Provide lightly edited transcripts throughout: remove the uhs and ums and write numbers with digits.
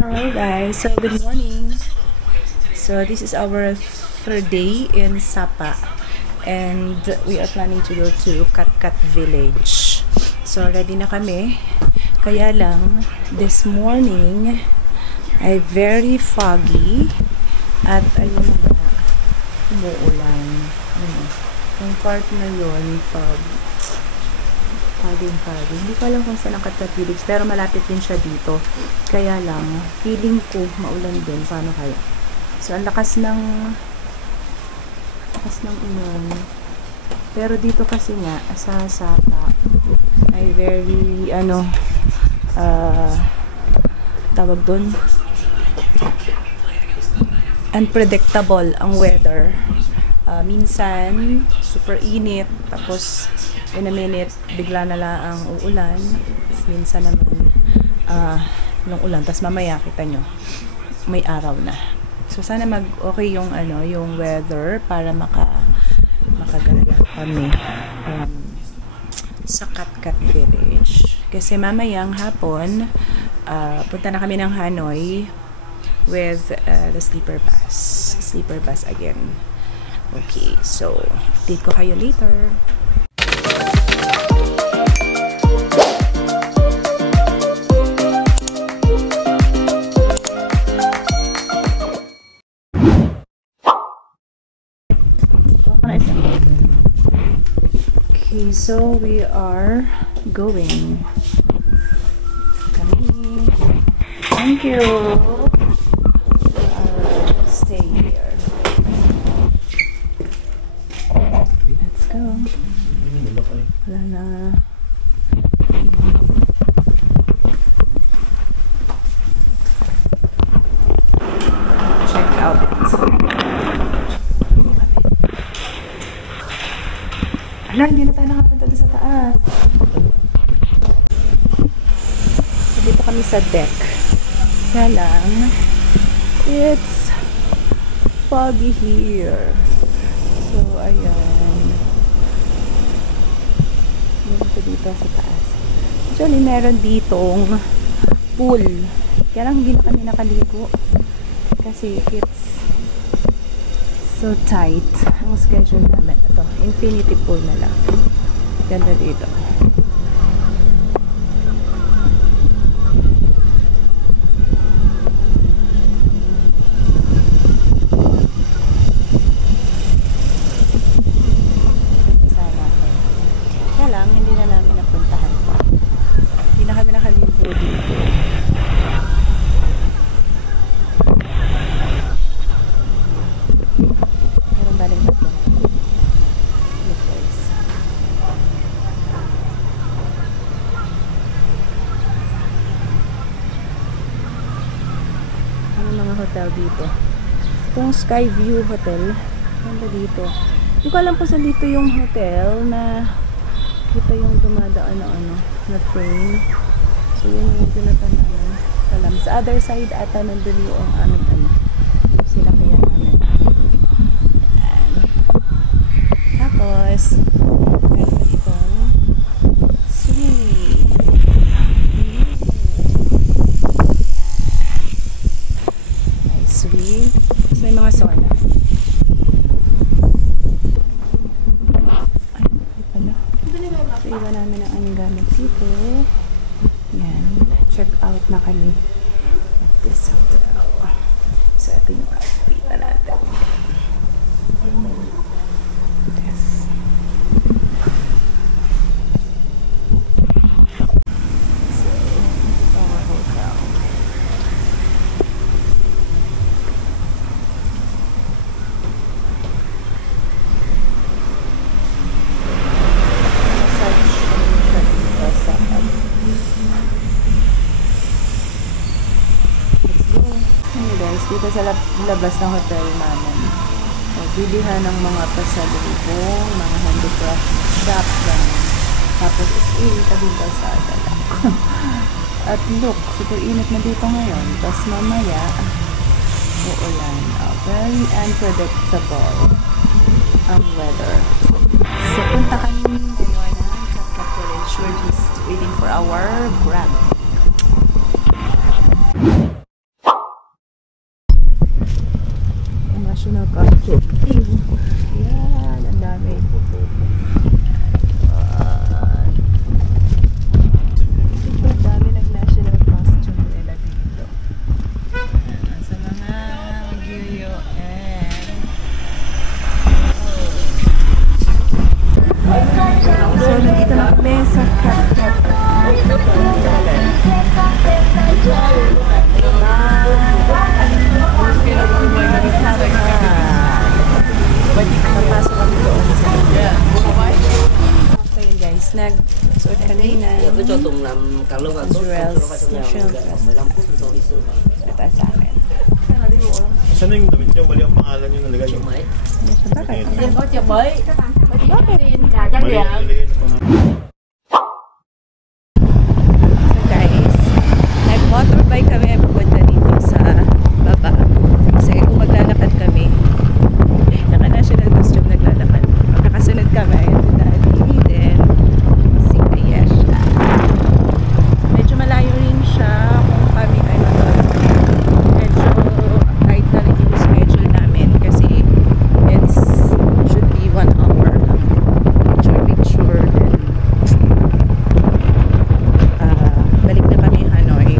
Hello guys, so good morning. So this is our third day in Sapa and we are planning to go to Katkat Village. So ready na kami, kaya lang this morning ay very foggy at ayun na, umuulan. Yung part na yun, hindi ko alam kung saan ang Katkat Village, pero malapit din siya dito. Kaya lang, feeling ko maulan din. Paano kaya? So, ang lakas ng ulan. Pero dito kasi nga, sa Sapa, ay very, tawag dun, unpredictable ang weather. Minsan, super init, tapos in a minute, bigla na lang ang uulan. Tapos minsan naman, ng ulan. Tapos mamaya, kita nyo, may araw na. So, sana okay yung, yung weather para makagala kami sa Katkat Village. Kasi mamayang hapon, punta na kami ng Hanoi with the sleeper bus. Sleeper bus again. Okay, so, update ko kayo later. Okay, so we are going. Coming. Thank you. Stay here. Let's go. Wala na. Check out. Hala, hindi na tayo nakapunta doon sa taas. So, dito kami sa deck. Kaya lang, it's foggy here. So, ayan. Dito sa taas. Actually, meron ditong pool. Kaya lang hindi na kami nakaligo. Kasi it's so tight ang schedule namin. Ito, infinity pool na lang. Ganda dito. Hindi na namin napuntahan pa. Hindi na kami nakaligo dito. Meron ba rin dito? Look guys. Ano mga hotel dito? Itong Skyview Hotel. Ganda dito. Hindi ko alam po sa dito yung hotel na kita yung dumadaan na train. So, yun yung tinatanayan. Sa other side, ata nandun yung aming yung sinakyan namin. Ayan. Tapos, meron itong swimming. May swim. Tapos may mga sauna. So, iba namin ang aming gamit dito. Yan. Check out na kami at this hotel. So, ito yung outfit na natin. Yes. So, ito ang hotel. Dito sa labas ng hotel namin. So, bilihan ng mga pasalubong, mga handicraft shop, ganun. Tapos, tabi kalsada lang. At look, super init na dito ngayon. Tapos mamaya, uulan. Very unpredictable ang weather. So, punta kami ngayon ng Katkat Village. We're just waiting for our Grab. national costume. Yan, ang dami. Ang dami nag-national costume nila dito. Sa mga UUN. So, nandito na kami sa Cat. Okay guys, nag-suot kanina Israel's national dress. Ito sa akin. Saan yung damit nyo? Mali ang pangalan nyo nalagay nyo? Bakit? Bakit? Bakit? Mali ang nalagay ng pangalan. So guys, nag-motorbike kami papunta dito sa baba. Kasi kung maglalakad kami, naka-national costume naglalakad. Magkakasunod kami, si Daddy, then si Ayesha. Medyo malayo rin siya kung kami ay medyo tight na rin yung schedule namin kasi should be 1 hour lang. Picture, then balik na kami Hanoi.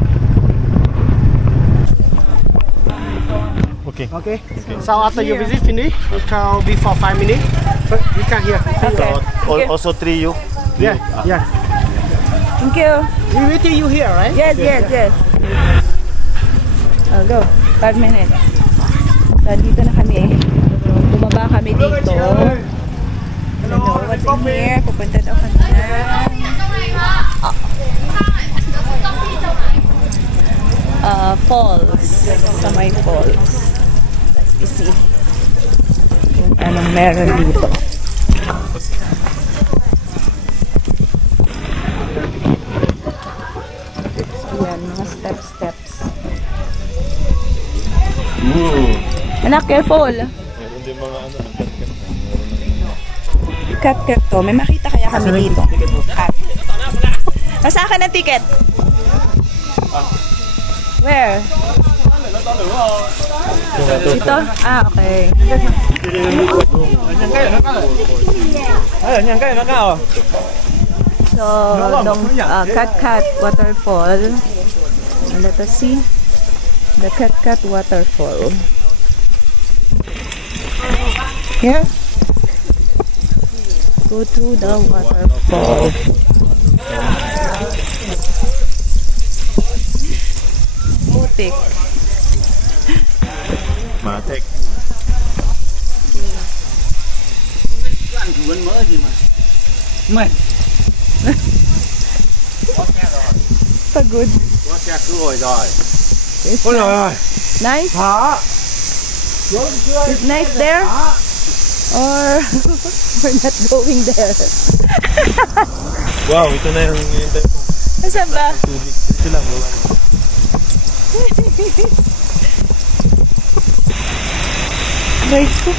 Okay. So after you visit finish, you can be for 5 minutes. So you can here. Okay. Also 3 you? Yeah. Thank you. We waiting you here, right? Yes. I'll go. 5 minutes. So, dito na kami. Bumaba kami dito. What's in here? Pupunta daw kami na falls. Sa may falls. Let's see. Kung anong meron dito. Ayan, mga steps. Anak, careful. Meron din mga ano, Cat to. May makita kaya kami dito. Cat. Nasa akin ang ticket. Where? Dito? Ah, okay. So, Cat waterfall. Let us see the Cat waterfall. Here. Go through the waterfall. Mutik. Matek. Pagod. Nice? Is nice there? Or we're not going there? Wow, ito na yung hintay mo. Nasaan ba? Tubig. Ito lang. Nice po.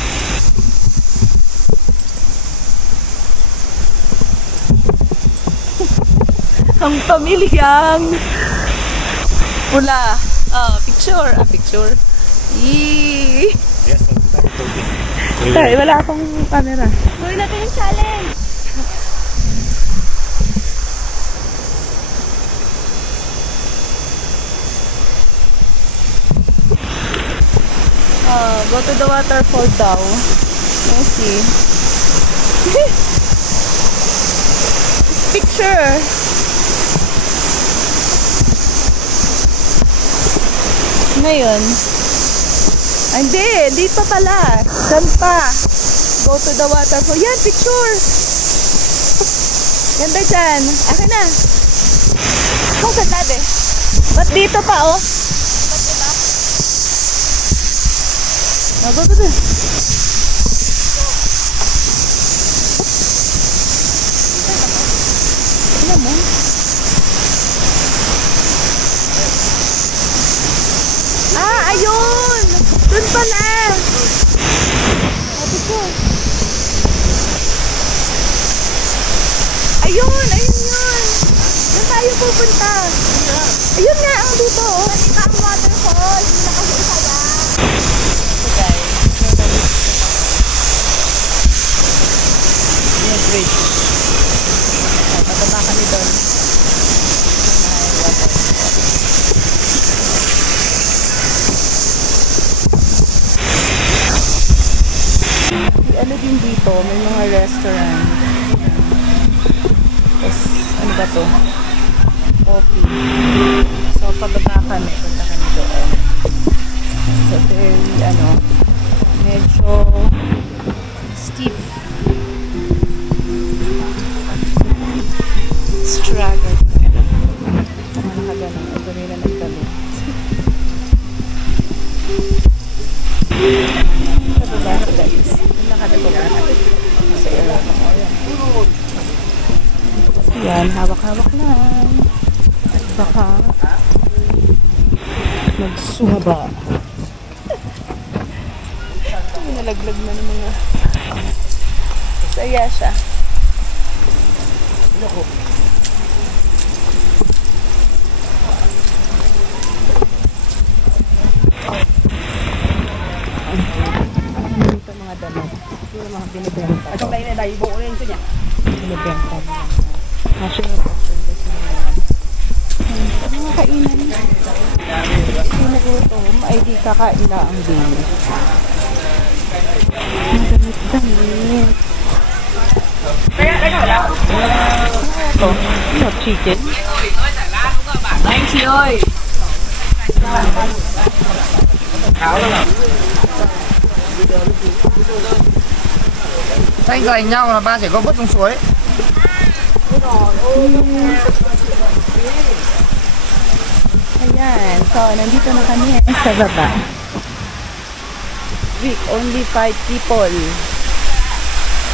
Ang pamilyang pula. Picture. Yee! Yes, tubig. Sorry, wala akong camera. Tuloy natin yung challenge! Go to the waterfall daw. Let's see. Picture! Ngayon. Hindi, dito pala. Saan pa? Go to the waterfall. Yan, picture! Ganda dyan. Akin na. Kung saan natin? Ba't dito pa, oh? Ba't diba? Go. Ano mo? Ayun! Doon pala! Sabi ko. Ayun yun! Doon tayo pupunta. Ayun nga, dito. Dito ang waterfall. Hindi na kasi isaya. So guys, dito, may mga restaurant. Tapos, ano ba to? Coffee. So, pababa kami. Punta kami doon. So, very, medyo steep. Struggle. Mga nakaganon. Ito nila nagtalo. Pababa ko guys. Nakadababa sa airport. Yan, hawak-hawak lang. At baka magsumaba. Nalaglag na ng mga saya siya. Dito mga damit. Dito mga binibenta. Ở trong đây này đầy bộ lên chứ nhỉ? Binibenta. National fashion kasi naman. Mga kainan. Hindi nagutom ay di kakain na ang din. Damit-damit. Ito. Ano? Chicken? Anh chị ơi! Sao anh giành nhau là ba sẽ có vứt xuống suối? Ayan. So, nandito na kami sa baba. Week, only 5 people.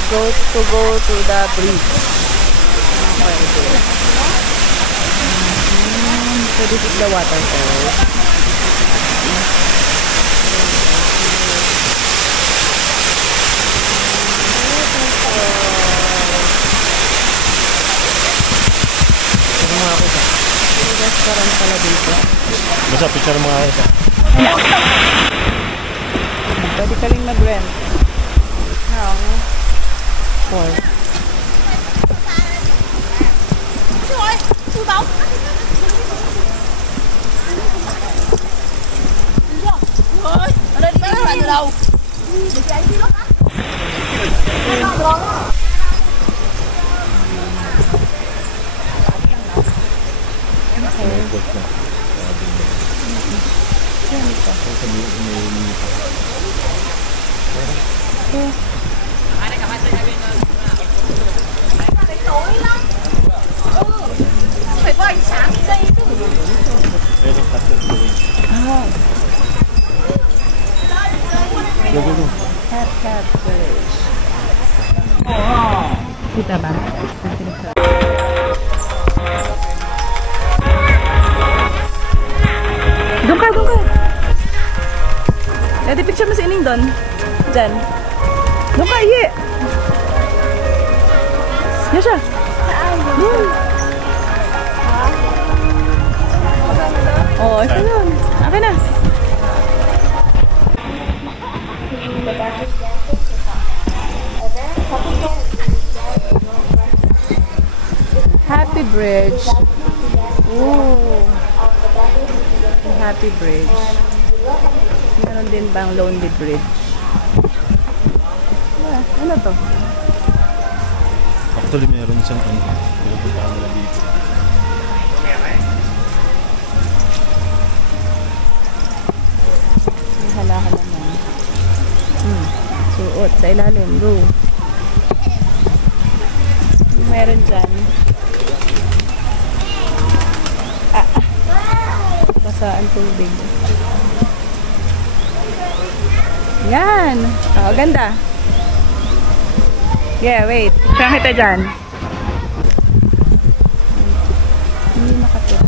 Go to the bridge. So, this is the waterfall. Restaurant pala dito. Basta picture mga isa. Pwede ka rin mag-rent. Course. Ở đây đi bạn từ đâu? Phải có ánh sáng đi đây chứ. Cat Village. Kita ba? Doon ka. Pwede picture mo si Ining doon. Diyan. Doon ka, iye. Yan siya. Oo, isa doon. Akin na. Happy Bridge. Ooh. Happy Bridge. Meron din bang Lonely Bridge? Ano to? Actually, meron siyang pinupuntahan nila dito. May halahala naman. Suot sa ilalim. Go. Meron dyan. Basaan tubig. Yan. Oh, ganda. Yeah, wait. Saan kita dyan? Hindi nakatira.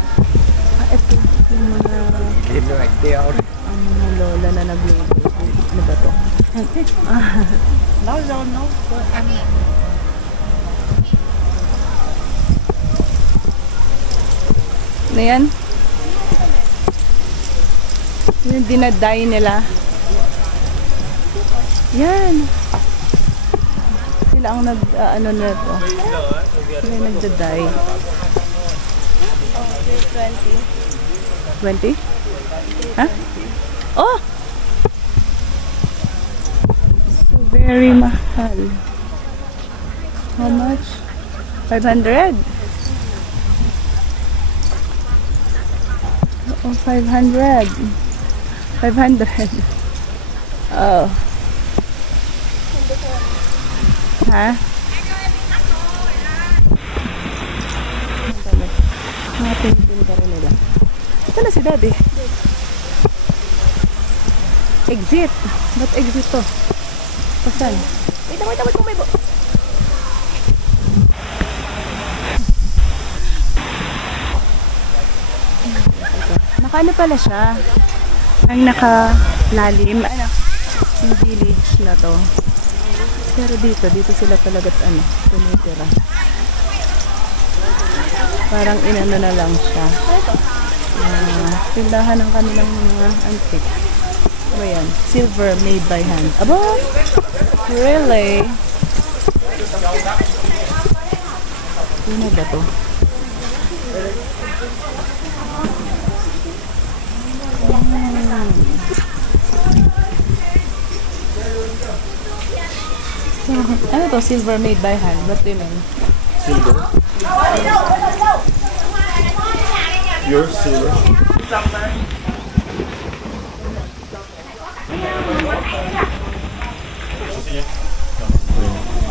Ito. Yung mga... Ang mga lola na nagluluto. Ano ba to? No. Ano yan? Yung dinaday nila. Yan. Sila ang ano na to. Sila yung nagdaday. 20? Ha? Oh! So very Very mahal. How much? 500? Oh, 500. 500. Oh. Ha? Mga pinipin ka rin nila. Ito na si Daddy. Exit. Ba't exit to? Pasan? Wait, kumaibo. Nakaano pala siya? Ang nakalalim. Ano? Yung village na to. Pero dito sila talaga tumitira. Parang inano na lang siya. Tindahan ng kanilang mga antique. Ano yan? Silver made by hand. Aba! Really? Ano ba to? Ano to? Silver made by hand. What do you mean? Silver? Pure silver?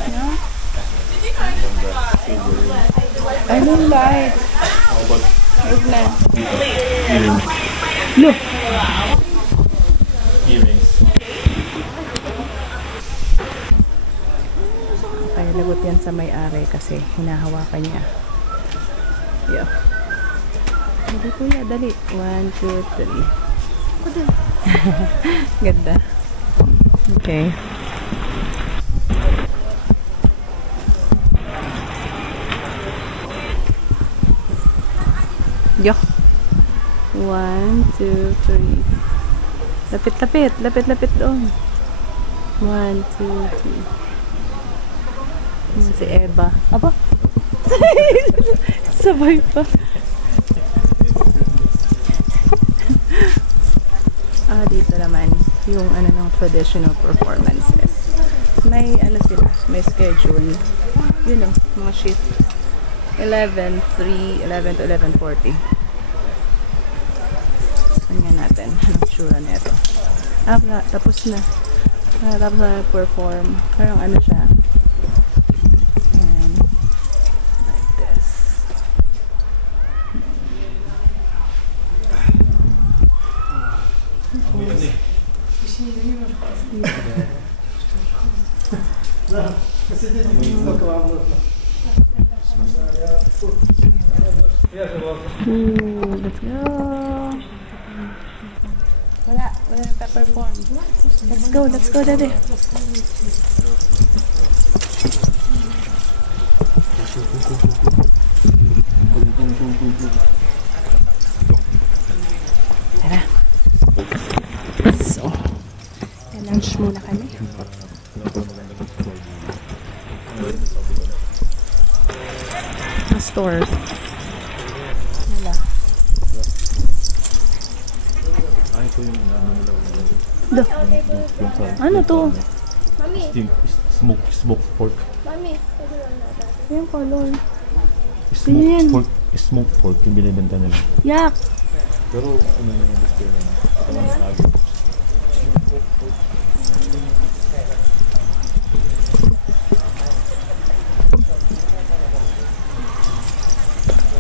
No? I don't like. How about Look na. earrings? Look! Earrings. Ay, lagot yan sa may-ari kasi hinahawakan niya. Yo. Dali kuya, dali. 1, 2, 3. Ganda. Okay. Yo. 1, 2, 3. Lapit doon. 1, 2, 3. Si Eva. Aba? Sabay pa. Dito naman yung ng traditional performances. May sila, may schedule. You know, mga shift. 11 to 11:40. Tingnan natin anong tsura nito. Tapos na. Tapos na perform. Parang siya. And like this. Let's go. Wala nagpa-perform. Let's go, Daddy. Tara. So, lunch muna kami. Stores. Wala. Ito yung Do. Ano to? Smoked pork. Yung color. Yan. Smoked pork yung binibenta nila. Yak! Pero ano yung gusto nila?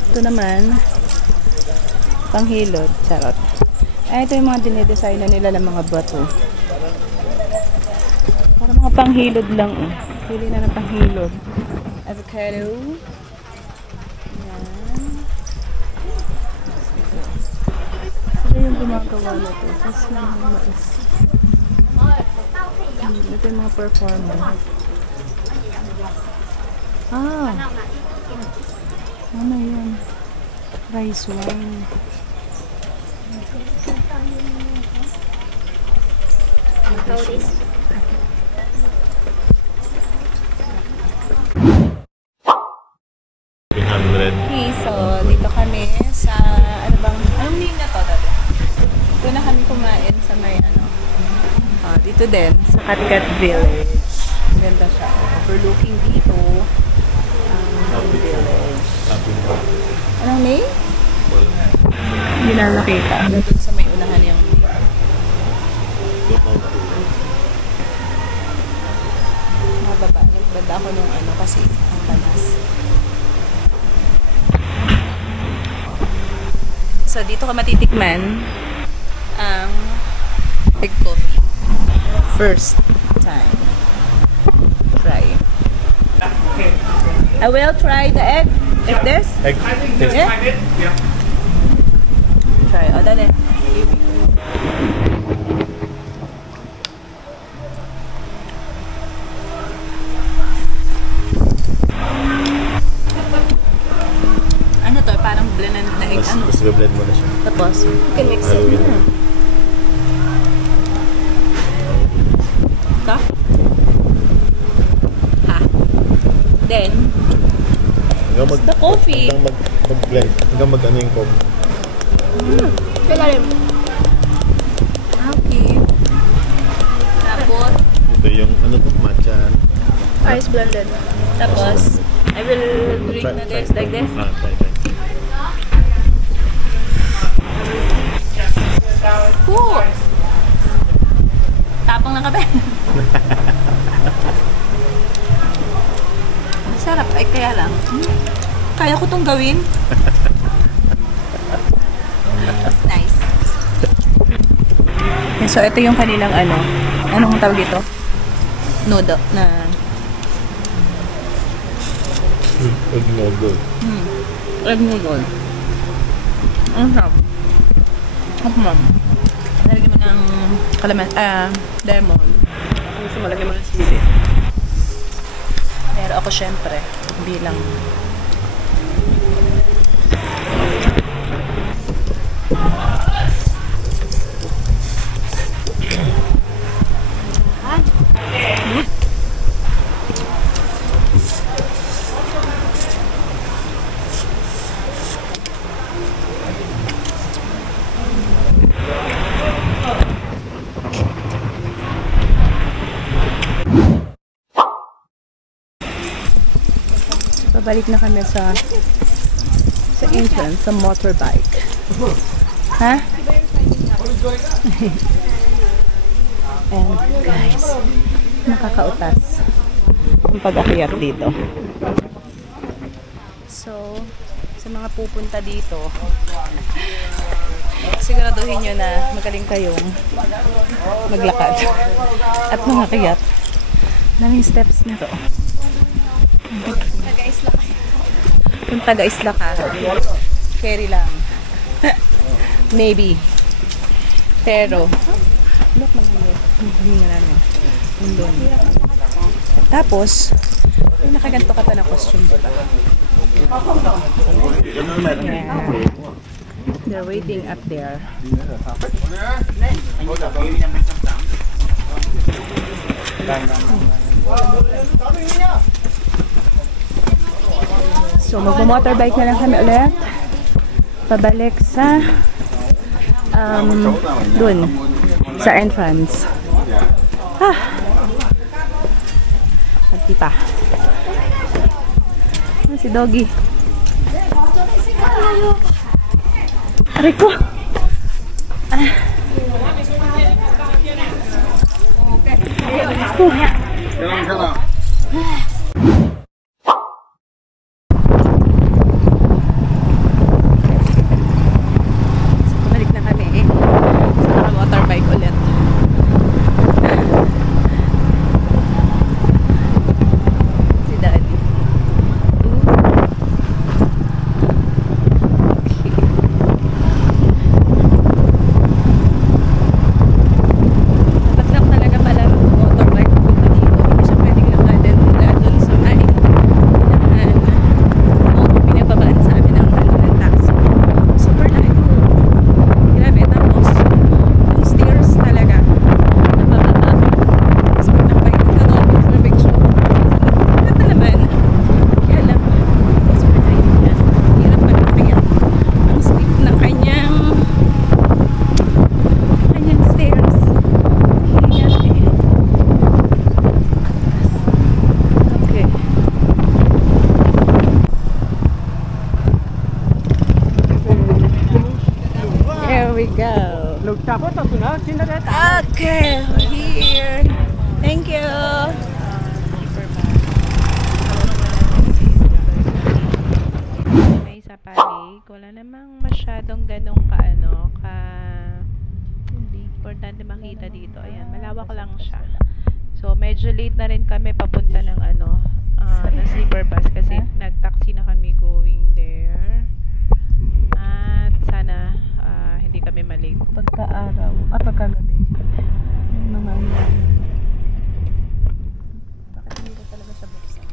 Ito naman panghilod, charot. Ito yung mga dinedesign na nila ng mga bato. Para mga panghilod lang. Pili na ng panghilod. Avocado. Yan. Sila yung gumagawa na ito. Tapos lang yung mais. Ito yung mga performer. Ano yun? Rice wine. Okay, so dito kami sa anong name na to, Dada? Dito na kami kumain sa may dito din sa Katkat Village. Ganda siya. Overlooking dito ang village. Anong name? Hindi na nakita. Doon sa may unahan yung mababa. Nagbanda ako nung ano kasi ang panas. So, dito ka matitikman ang egg coffee. First time. Try. I will try the egg. Like this? Egg. Yeah? Try. O, dali. Ano to? Parang blended na egg. Ano? Mas blend mo na siya. Tapos, you can mix it. Haluin mo. Ito? Ha. Then, the coffee. Hanggang mag-blend. Hanggang mag-ano yung coffee. Okay. Tapos, Ito yung ano to, matcha. Ice blended. tapos, I will drink na this like this. Try. Cool! Tapang ng kape. Sarap. Ay, kaya lang. Kaya ko tong gawin. Nice. Okay, so, ito yung kanilang ano. Anong tawag dito? Noodle na... Egg noodle. Egg noodle. Ang sarap. Ma'am. Nalagyan mo ng lemon. Gusto mo, lagyan mo ng sili. Pero ako syempre, bilang pabalik na kami sa entrance, sa motorbike. Ha? And guys, nakakautas ang pag-akyat dito. So, sa mga pupunta dito, siguraduhin nyo na magaling kayong maglakad at mangakyat. Daming steps na to. Kung taga-isla ka, carry lang. Maybe. Pero, look mga hindi nga namin. Doon. Tapos, yung nakaganto ka pa ng costume, diba? Yeah. They're waiting up there. So, mag-motorbike na lang kami ulit. Pabalik sa dun, sa entrance. Hati pa. Si Doggy. Aray ko. Balik na kami sa naka-motorbike ulit. Si Daddy. Dapat lang talaga pala motorbike papunta dito. Okay, we're here. Thank you. May sa palig, wala namang masyadong ganong hindi importante makita dito. Ayan, malawak lang siya. So, medyo late na rin kami papunta ng ng sleeper bus kasi nag-taxi na kami going there. At sana hindi kami malate. Pagka-araw, pagkagabi. Yung mga bakit hindi ko talaga siya buksan?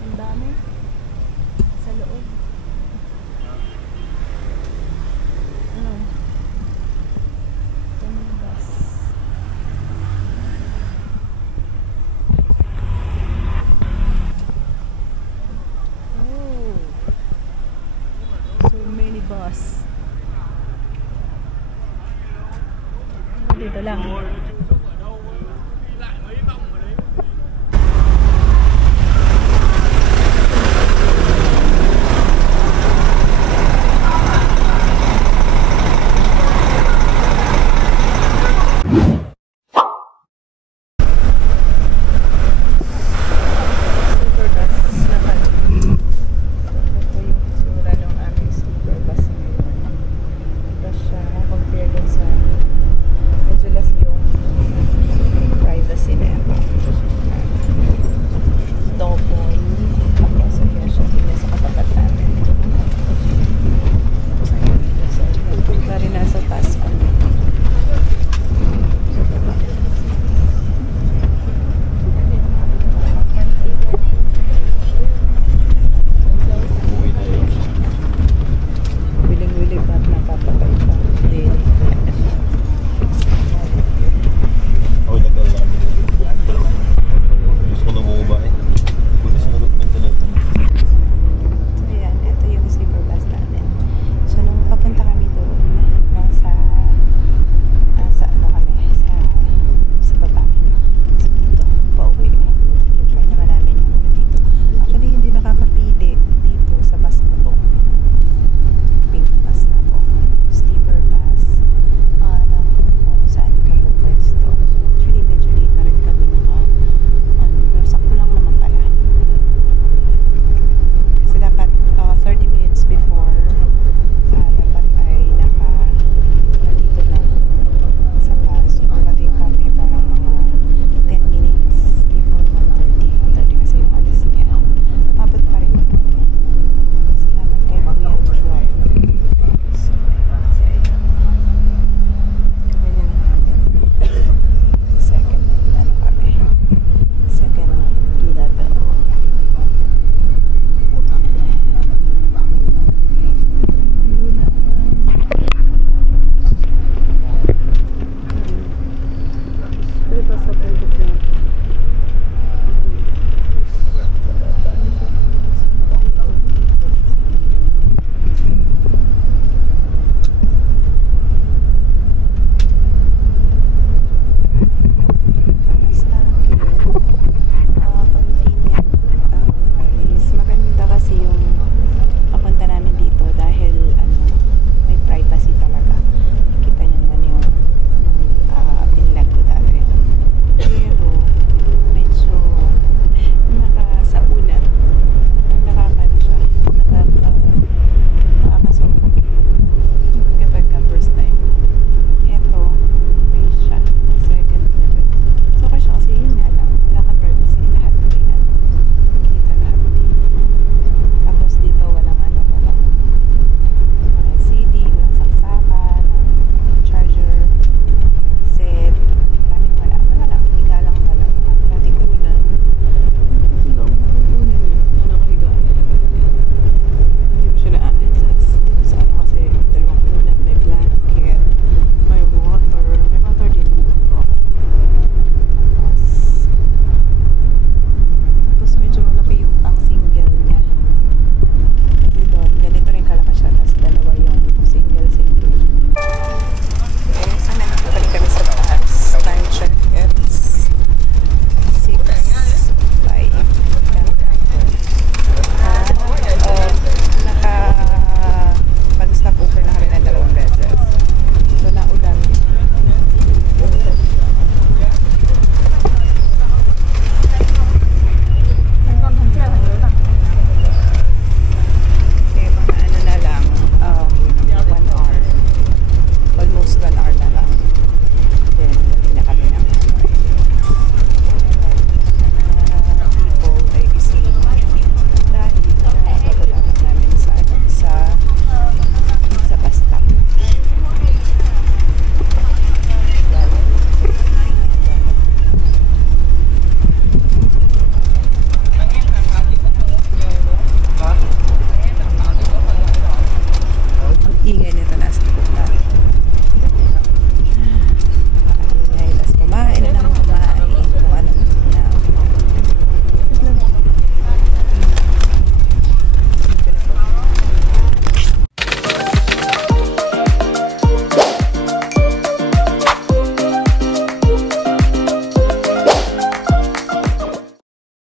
Ang dami sa loob. Dami na bus. Oh, so many bus. Dito lang.